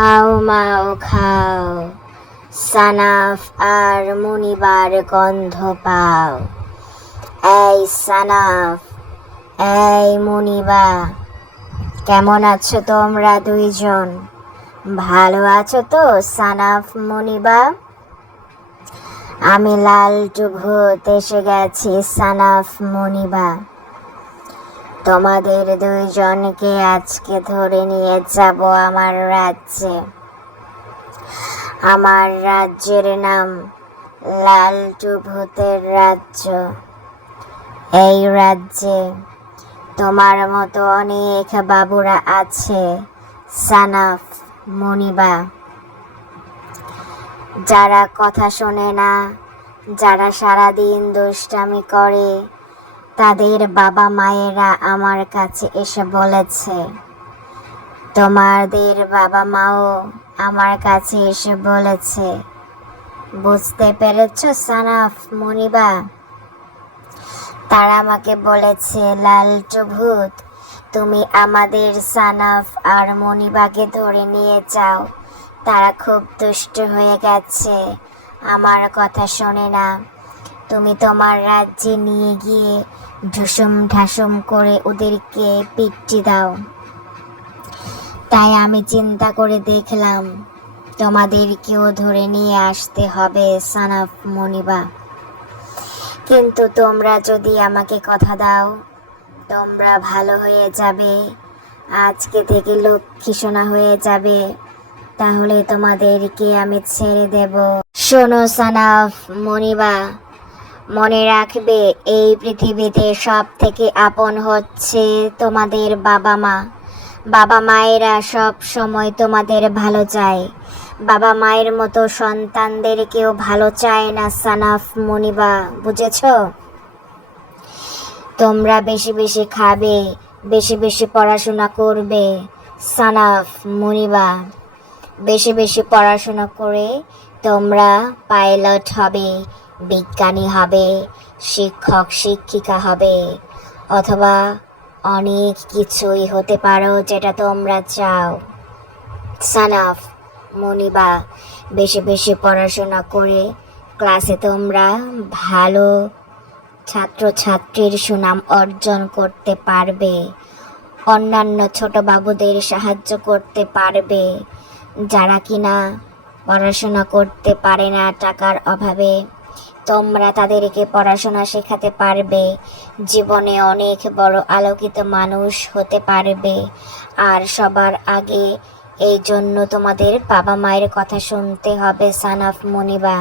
খাও মাও খাও সানাফ আর মুনিবার গন্ধ পাও। এই সানাফ, এই মুনিবা, কেমন আছো তোমরা দুইজন? ভালো আছো তো, সানাফ, মুনিবা? আমি লালটু ভূত এসে গেছি, সানাফ, মুনিবা। তোমাদের দুইজনকে আজকে ধরে নিয়ে যাব আমার রাজ্যে। আমার রাজ্যের নাম লালটু ভূতের রাজ্য। এই রাজ্যে তোমার মতো অনেক বাবুরা আছে, সানাফ, মনিবা। যারা কথা শোনে না, যারা সারাদিন দুষ্টামি করে তাদের বাবা মায়েরা আমার কাছে এসে বলেছে, তোমাদের বাবা মাও আমার কাছে এসে বলেছে। বুঝতে পেরেছ, সানাফ মনিবা? তারা আমাকে বলেছে লালটু ভূত তুমি আমাদের সানাফ আর মনিবাকে ধরে নিয়ে যাও। তারা খুব দুষ্ট হয়ে গেছে, আমার কথা শোনে না। তুমি তোমার রাজ্যে নিয়ে গিয়ে ঢুসুম ঢাসুম করে ওদেরকে পিটি দাও। তাই আমি চিন্তা করে দেখলাম, তোমাদেরকেও ধরে নিয়ে আসতে হবে সানাফ মনিবা। কিন্তু তোমরা যদি আমাকে কথা দাও, তোমরা ভালো হয়ে যাবে, আজকে থেকে লক্ষ্মী সোনা হয়ে যাবে, তাহলে তোমাদেরকে আমি ছেড়ে দেব। শোনো সানাফ মনিবা মনে রাখবে, এই পৃথিবীতে সব থেকে আপন হচ্ছে তোমাদের বাবা মা। বাবা মায়েরা সব সময় তোমাদের ভালো চায়। বাবা মায়ের মতো সন্তানদের কেউ ভালো চায় না, সানাফ মনিবা, বুঝেছ? তোমরা বেশি বেশি খাবে, বেশি বেশি পড়াশোনা করবে, সানাফ মনিবা। বেশি বেশি পড়াশোনা করে তোমরা পাইলট হবে। বিজ্ঞানী হবে, শিক্ষক, শিক্ষিকা হবে, অথবা অনেক কিছুই হতে পারো যেটা তোমরা চাও। সানাফ মনিবা বেশি বেশি পড়াশোনা করে ক্লাসে তোমরা ভালো ছাত্রছাত্রীর সুনাম অর্জন করতে পারবে। অন্যান্য ছোট বাবুদের সাহায্য করতে পারবে। যারা কিনা পড়াশোনা করতে পারে না, টাকার অভাবে তোমরা তাদেরকে পড়াশোনা শেখাতে পারবে, জীবনে অনেক বড় আলোকিত মানুষ হতে পারবে। আর সবার আগে এই জন্য তোমাদের বাবা মায়ের কথা শুনতে হবে সান অফ মনিবা।